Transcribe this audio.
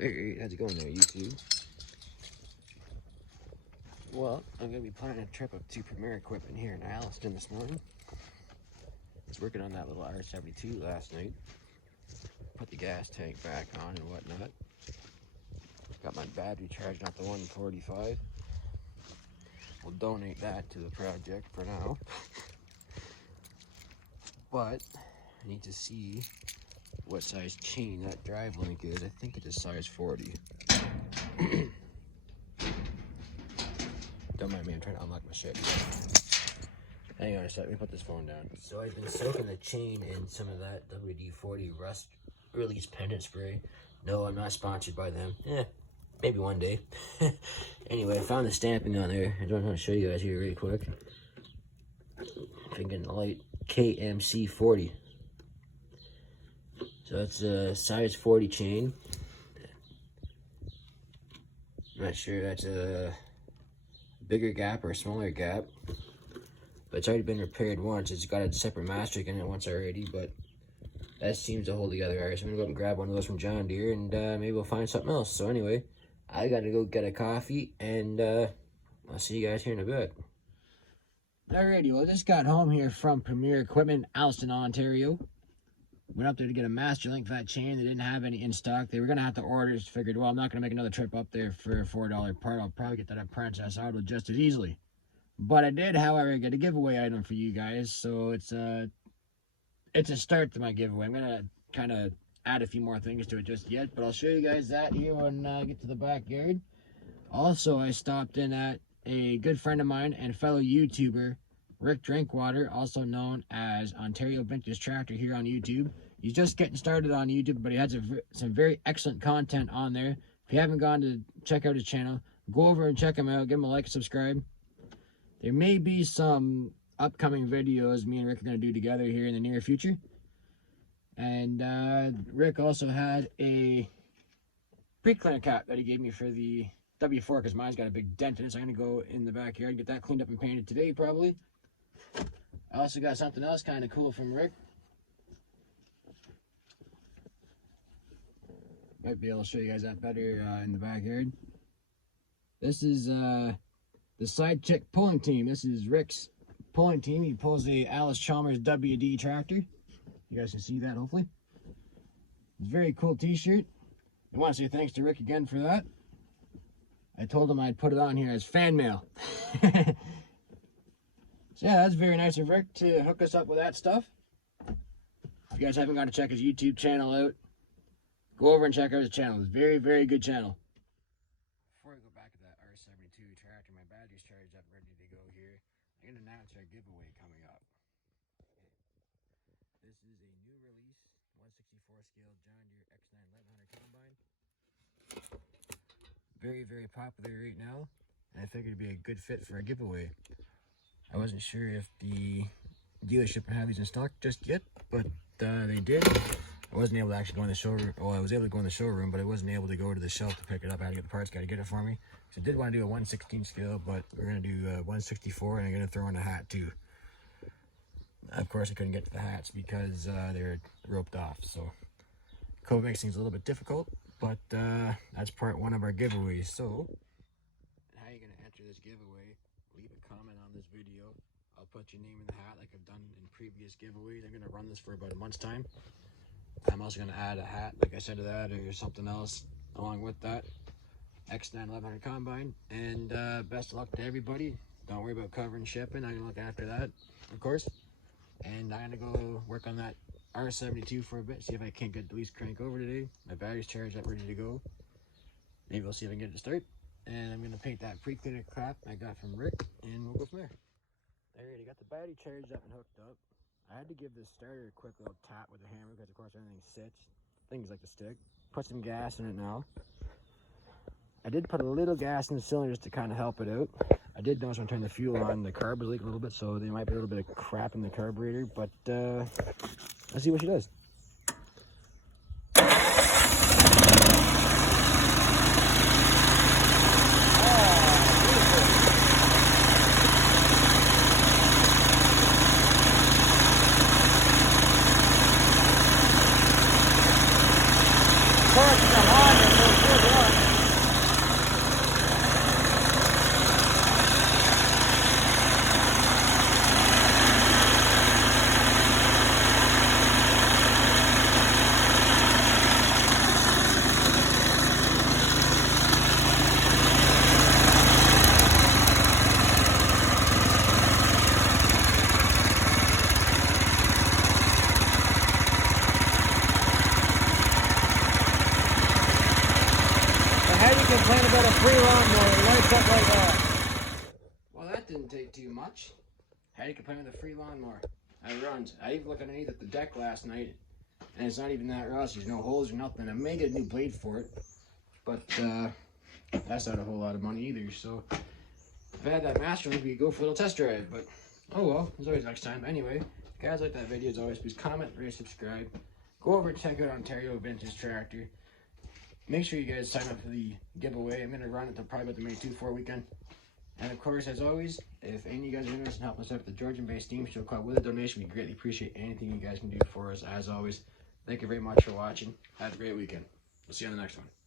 Hey, how's it going there, YouTube? Well, I'm going to be planning a trip up to Premier Equipment here in Alliston this morning. I was working on that little R72 last night. Put the gas tank back on and whatnot. Got my battery charged up to 145. We'll donate that to the project for now. But I need to see what size chain that drive link is. I think it's a size 40. Don't mind me, I'm trying to unlock my shit. Hang on a sec, let me put this phone down. So I've been soaking the chain in some of that WD-40 rust release pendant spray. No, I'm not sponsored by them. Maybe one day. Anyway, I found the stamping on there. I just want to show you guys here really quick. If I can get the light, KMC 40. So it's a size 40 chain. I'm not sure that's a bigger gap or a smaller gap, but it's already been repaired once. It's got a separate mastic in it once already, but that seems to hold together. Alright, so I'm gonna go up and grab one of those from John Deere, and maybe we'll find something else. So anyway, I gotta go get a coffee, and I'll see you guys here in a bit. Alrighty, well, I just got home here from Premier Equipment, Alliston, Ontario. Went up there to get a master link for that chain. They didn't have any in stock. They were going to have to order. So figured, well, I'm not going to make another trip up there for a $4 part. I'll probably get that at Princess Auto just as easily. But I did, however, get a giveaway item for you guys. So it's a start to my giveaway. I'm going to kind of add a few more things to it just yet. But I'll show you guys that here when I get to the backyard. Also, I stopped in at a good friend of mine and fellow YouTuber, Rick Drinkwater, also known as Ontario Vintage Tractor here on YouTube. He's just getting started on YouTube, but he has some very excellent content on there. If you haven't gone to check out his channel, go over and check him out. Give him a like and subscribe. There may be some upcoming videos me and Rick are going to do together here in the near future. And Rick also had a pre-cleaner cap that he gave me for the W4 because mine's got a big dent in it. So I'm going to go in the backyard and get that cleaned up and painted today probably. I also got something else kind of cool from Rick. Might be able to show you guys that better in the backyard. This is the side check pulling team. This is Rick's pulling team. He pulls a Alice Chalmers WD tractor. You guys can see that hopefully. It's a very cool t-shirt. I want to say thanks to Rick again for that. I told him I'd put it on here as fan mail. So yeah, that's very nice of Rick to hook us up with that stuff. If you guys haven't got to check his YouTube channel out, go over and check out his channel. It's a very, very good channel. Before I go back to that R72 tractor, my battery's charged up, ready to go here. I'm going to announce our giveaway coming up. This is a new release, 164 scale John Deere X9 1100 combine. Very, very popular right now, and I figured it'd be a good fit for a giveaway. I wasn't sure if the dealership would have these in stock just yet, but they did. I wasn't able to actually go in the showroom. Well, I was able to go in the showroom, but I wasn't able to go to the shelf to pick it up. I had to get the parts guy to get it for me. So I did want to do a 116 scale, but we're going to do 164, and I'm going to throw in a hat too. Of course, I couldn't get to the hats because they're roped off. So COVID makes things a little bit difficult, but that's part one of our giveaways. So how are you going to enter this giveaway? Leave a comment on this video. I'll put your name in the hat like I've done in previous giveaways. I'm going to run this for about a month's time. I'm also going to add a hat, like I said, to that, or something else along with that. X9 1100 combine. And best of luck to everybody. Don't worry about covering shipping. I'm going to look after that, of course. And I'm going to go work on that R72 for a bit, see if I can't get the least crank over today. My battery's charged up, ready to go. Maybe we'll see if I can get it to start. And I'm going to paint that pre-cleaner cap I got from Rick, and we'll go from there. Alright, I got the battery charged up and hooked up. I had to give this starter a quick little tap with the hammer because, of course, everything sits. Things like to stick. Put some gas in it now. I did put a little gas in the cylinder just to kind of help it out. I did notice when I turned the fuel on, the carb was leaking a little bit, so there might be a little bit of crap in the carburetor, but let's see what she does. Come on. How do you complain about a free lawnmower? It lights up like that. Well, that didn't take too much. How do you complain with a free lawnmower? It runs. I even looked underneath at the deck last night, and it's not even that rusty. There's no holes or nothing. I may get a new blade for it, but that's not a whole lot of money either. So if I had that master, maybe go for a little test drive. But oh well, there's always next time. Anyway, if you guys like that video, as always, please comment, rate, subscribe. Go over and check out Ontario Vintage Tractor. Make sure you guys sign up for the giveaway. I'm going to run it to probably about the May 2-4 weekend. And of course, as always, if any of you guys are interested in helping us out with the Georgian-based steam show club with a donation, we greatly appreciate anything you guys can do for us. As always, thank you very much for watching. Have a great weekend. We'll see you on the next one.